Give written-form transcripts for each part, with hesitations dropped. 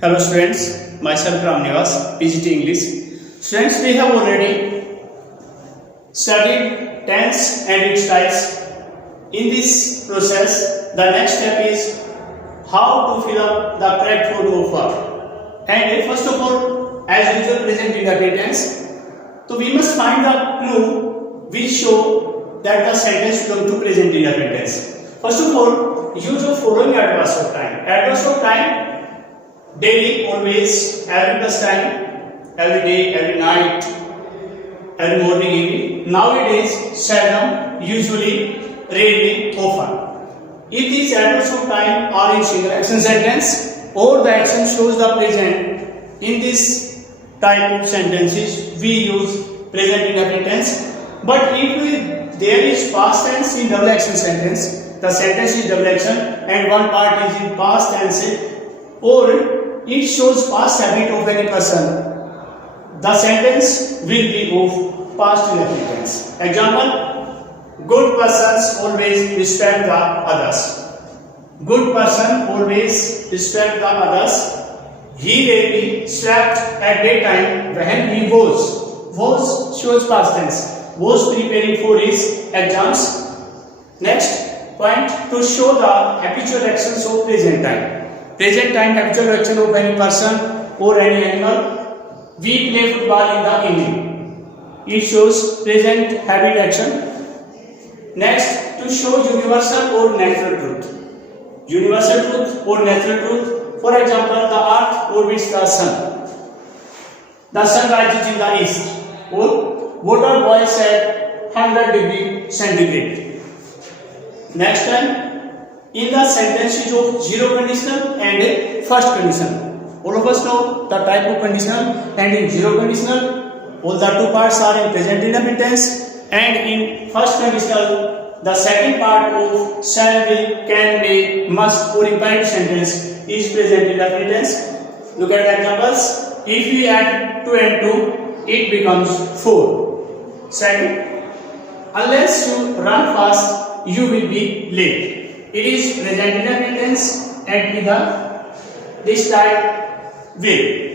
Hello students, myself Ram Nivas, PGT English. Students, we have already studied tense and its types. In this process, the next step is how to fill up the correct form of verb. And first of all, as usual present indefinite tense. So we must find the clue which show that the sentence belongs to present indefinite tense. First of all, use the following adverse of time. Adverse of time: daily, always, every plus time, every day, every night, every morning, evening. Nowadays, seldom, usually, rarely, often. If these adverbs of time are in single action sentence or the action shows the present, in this type of sentences we use present indefinite tense. But if there is past tense in double action sentence, the sentence is double action and one part is in past tense, or it shows past habit of any person, the sentence will be of past indefinite tense. Example: good persons always respect the others. Good person always respect the others. He rarely slept at daytime when he was shows past tense, was preparing for his exams. Next point: to show the habitual actions of present time. Present time habitual action of any person or any animal. We play football in the evening. It shows present habit action. Next, to show universal or natural truth. Universal truth or natural truth. For example, the earth orbits the sun. The sun rises in the east. Or water boils at 100 degrees centigrade. Next time, in the sentences of zero conditional and first conditional. All of us know the type of conditional, and in zero conditional, all the two parts are in present indefinite tense, and in first conditional, the second part of shall, will, can, may, must or imperative sentence is present indefinite tense. Look at the examples. If we add 2 and 2, it becomes 4. Second, unless you run fast, you will be late. It is present indefinite tense and with this type will.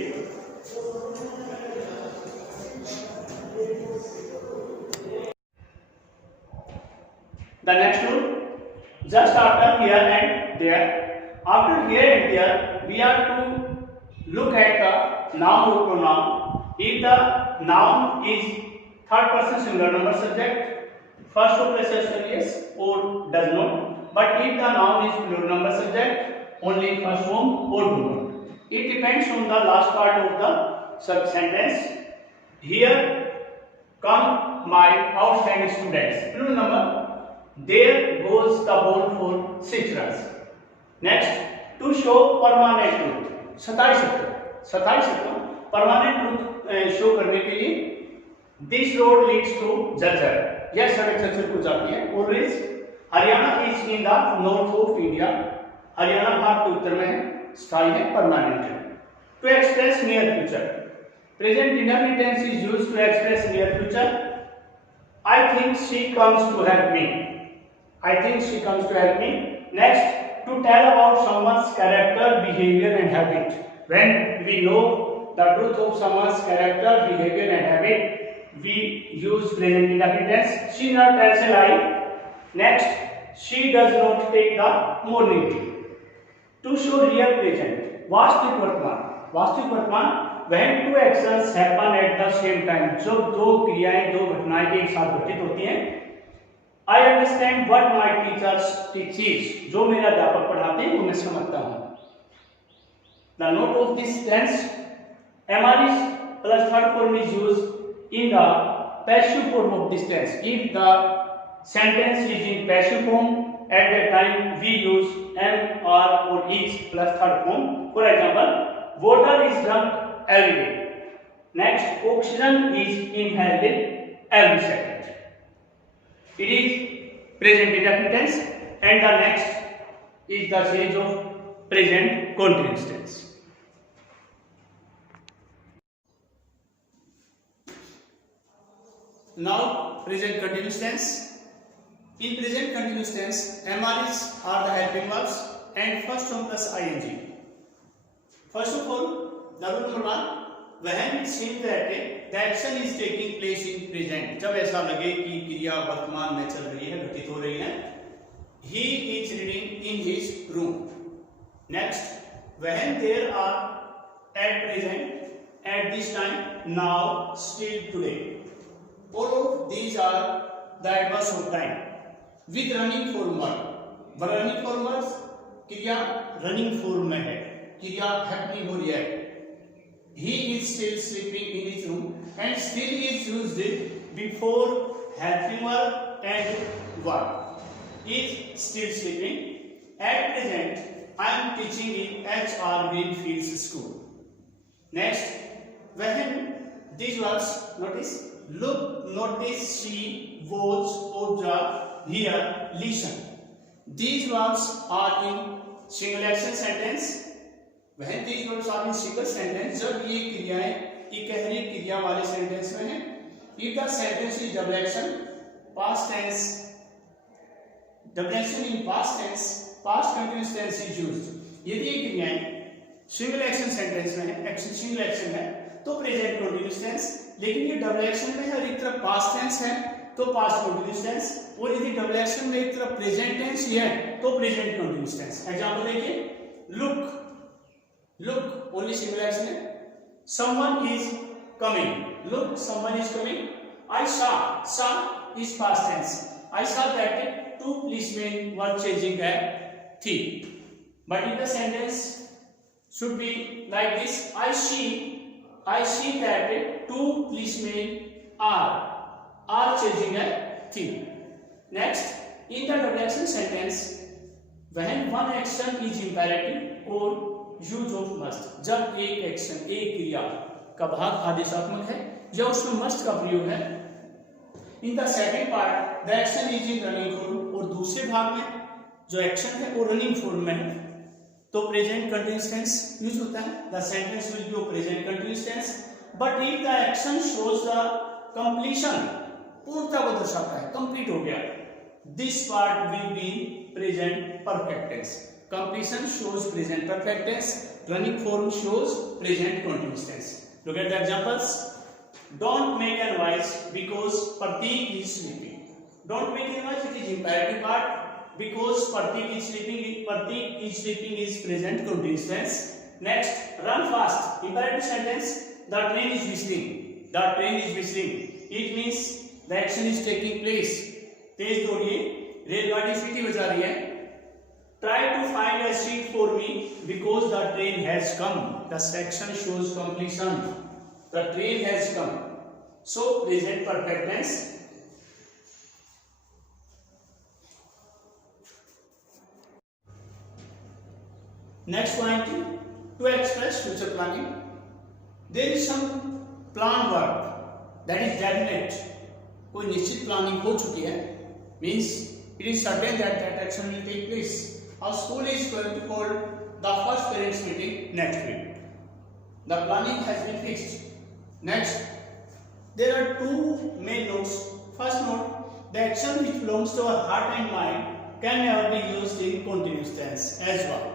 The next rule: just after here and there. After here and there, we are to look at the noun or pronoun. If the noun is third person singular number subject, first of places yes or does not. But if the noun is plural number subject, only first form or do not. It depends on the last part of the sentence. Here come my outstanding students. Plural number. There goes the ball for 6 runs. Next, to show permanent truth. सताई सकता permanent truth show करने के लिए this road leads to जर्जर. यह सड़क जर्जर को जाती है. Always Haryana is in the north of India. Haryana Bharat के उत्तर में है. स्थायी है, परमानेंट है. To express near future. Present indefinite tense is used to express near future. I think she comes to help me. I think she comes to help me. Next, to tell about someone's character, behavior and habit. When we know the truth of someone's character, behavior and habit, we use present indefinite tense. She not tells a lie. Next, she does not take the morning tea. To show real present. वास्तविक वर्तमान. When two actions happen at the same time. जब दो क्रियाएं, दो घटनाएं एक साथ घटित होती हैं. I understand what my teachers teaches. जो मेरे अध्यापक पढ़ाते हैं वो मैं समझता हूँ. The note of this tense: aorist plus third form is used in the passive form of this tense. If the sentence is in passive form, at that time we use am, are or is plus third form. For example, water is drunk every day. Next, oxygen is inhaled every second. It is present indefinite tense, and the next is the change of present continuous tense. Now present continuous tense. In present continuous tense, MRs are the helping verbs and first form plus ing. First of all, the rule number 1, when it seems that the action is taking place in present, जब ऐसा लगे कि क्रिया वर्तमान में चल रही है, घटित हो रही है, he is reading in his room. Next, when there are at present, at this time, now, still, today. All of these are the adverse of time with running form verb. Running form words, क्रिया running form में है, क्रिया happening हो रही है. He is still sleeping in his room, and still is used before helping verb and verb. Is still sleeping. At present, I am teaching in H.R. Greenfields School. Next, when these words, notice, look, notice, see, watch, observe, hear, listen. These words are in single action sentence. When these words are in single sentence, जब ये क्रियाएं इकहरी क्रिया वाले sentence में हैं, if the sentence is double action, past tense, double action in past tense, past continuous tense is used. यदि ये क्रियाएं सिंगल एक्शन सेंटेंस में है, एक्शन सिंगल एक्शन है, तो प्रेजेंट कंटीन्यूअस टेंस, लेकिन ये डबल एक्शन में है और एक तरफ पास्ट टेंस है तो पास्ट कंटीन्यूअस टेंस, और यदि डबल एक्शन में एक तरफ प्रेजेंट टेंस ही है तो प्रेजेंट कंटीन्यूअस टेंस. एग्जांपल देखिए, look, look only single action है. Someone is coming, look someone is coming. I saw is past tense. I saw that two policemen were chasing a thief. But if the sentence should be like this, I see that two policemen are chasing a thief. Next, in the double action sentence, when one action is imperative or use of must, जब एक action, एक क्रिया का भाग आदेशात्मक है या उसमें must का प्रयोग है. In the second part, the action is in running form, और दूसरे भाग में जो एक्शन है वो रनिंग फॉर्म में है तो प्रेजेंट कंटीन्यूअस टेंस यूज होता है. The sentence will be present continuous tense, but if the action shows the completion, पूर्णता को दर्शाता है, कंप्लीट हो गया, this part will be present perfect tense. Completion shows present perfect tense, running form shows present continuous tense. Look at the examples. Don't make a noise because Pratik is sleeping. Don't make a noise, it is imperative part, because Pratik is sleeping. Pratik is sleeping is present continuous tense. Next, run fast, imperative sentence. The train is whistling. The train is whistling. It means the action is taking place. तेज दौड़िए, रेलगाड़ी सीटी बजा रही है. Try to find a seat for me because the train has come. The action shows completion. The train has come. So present perfect tense. Next point, to express future planning, there is some planned work that is definite. कोई निश्चित planning हो चुकी है, means it is certain that that action will take place. Our school is going to hold the first parents meeting next week. The planning has been fixed. Next, there are two main notes. First note, the action which belongs to our heart and mind can never be used in continuous tense as well.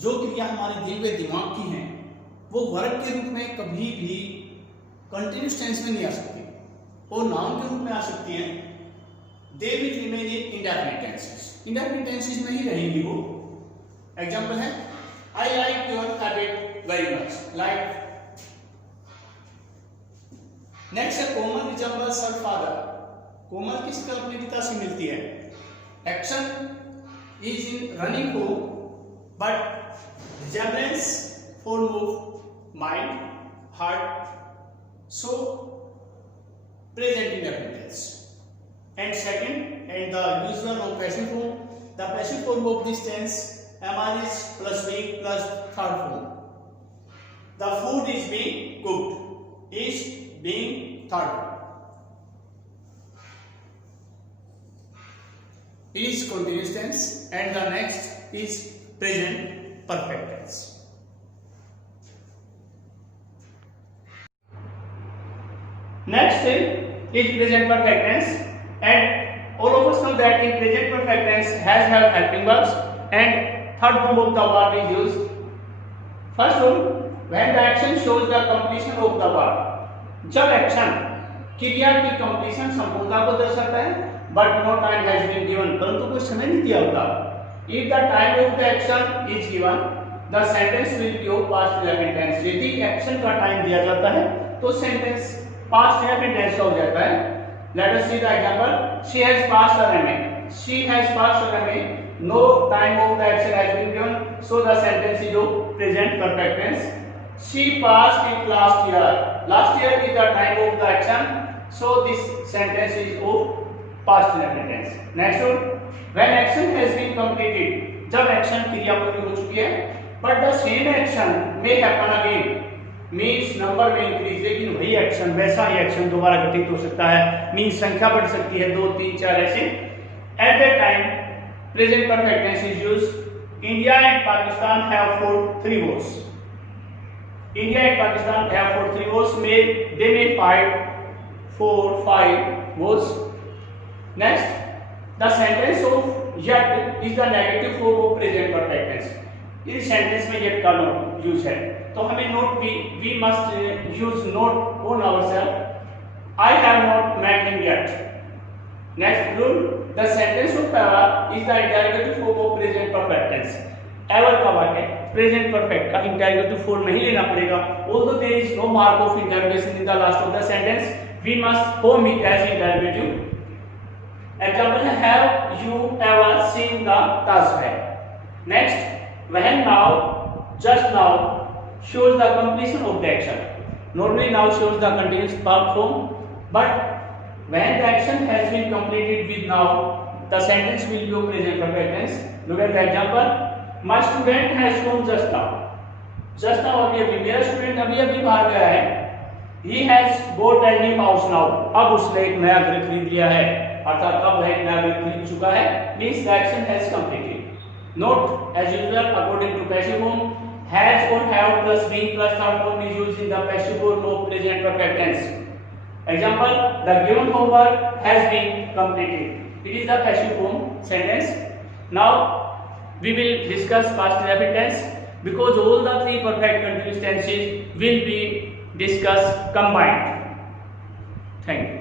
जो क्रिया हमारे दिल व दिमाग की हैं, वो verb के रूप में कभी भी कंटिन्यूस टेंस में नहीं आ सकती, और नाउन के रूप में आ सकती हैं. They will remain in indefinite tenses. Indefinite tenses में ही रहेंगी वो. एग्जाम्पल है, I like your habit very much. Like. Next है, कोमल रिजेंबल्स हर फादर. कोमल किस तरह अपने पिता से मिलती है. Action is in running form, but resemblance form of mind, heart, so present indefinite tense. And second, and the usual of passive form, the passive form of this tense am is plus being plus third form. The food is being cooked, is being third. Is continuous tense, and the next is present perfect tense. Next is present perfect tense, and all of us know that in present perfect tense has helping verbs, and third form of the verb is used. First rule, when the action shows the completion of the work, जब action क्रिया की completion संपूर्णता को दर्शाता है, but no time has been given, परंतु कोई समय नहीं दिया होता। If the time of the action is given, the sentence will be of past indefinite tense. यदि एक्शन का टाइम दिया जाता है तो सेंटेंस पास्ट इंडेफिनिट टेंस का हो जाता है। Let us see the example, she has passed her MA, she has passed her MA, no time of the action has been given, so the sentence is of present perfect tense. She passed it last year, last year is the time of the action, so this sentence is of past indefinite tense. Next one, when action has been completed, जब action क्रिया पूरी हो चुकी है, but the same action may happen again, means number में increase, लेकिन वही action वैसा ही action दोबारा घटित हो सकता है, means संख्या बढ़ सकती है 2 3 4 ऐसे। At that time, present perfect tense is used. India and Pakistan have fought 3 wars. India and Pakistan have fought 3 wars. They may fight 4, 5 wars. Next, the sentence of yet is the negative form of present perfect tense. इस sentence में yet का note use है, तो हमें note we must use note on ourselves. I have not met him yet. Next rule, the sentence of ever is the interrogative form of present perfect tense. Ever का वाक्य present perfect का interrogative form नहीं लेना पड़ेगा। Although there is no mark of interrogation in the last of the sentence, we must form it as interrogative. Example है, have you ever seen the Taj Mahal? Next, when, now, just now shows the completion of the action. Normally now shows the continuous past form, but when the action has been completed with now, the sentence will be of present perfect tense. Look at the example. My student has come just now. Just now अभी मेरा student अभी बाहर गया है। He has bought a new house now. अब उसने एक नया घर खरीद लिया है, अर्थात अब वह एक नया घर खरीद चुका है। Means the action has completed. Note, as usual, according to passive form, has or have plus being plus third form is used in the passive form of present perfect tense. Example, the given homework has been completed. It is the passive form sentence. Now we will discuss past indefinite tense, because all the 3 perfect continuous tenses will be discussed combined. Thank you.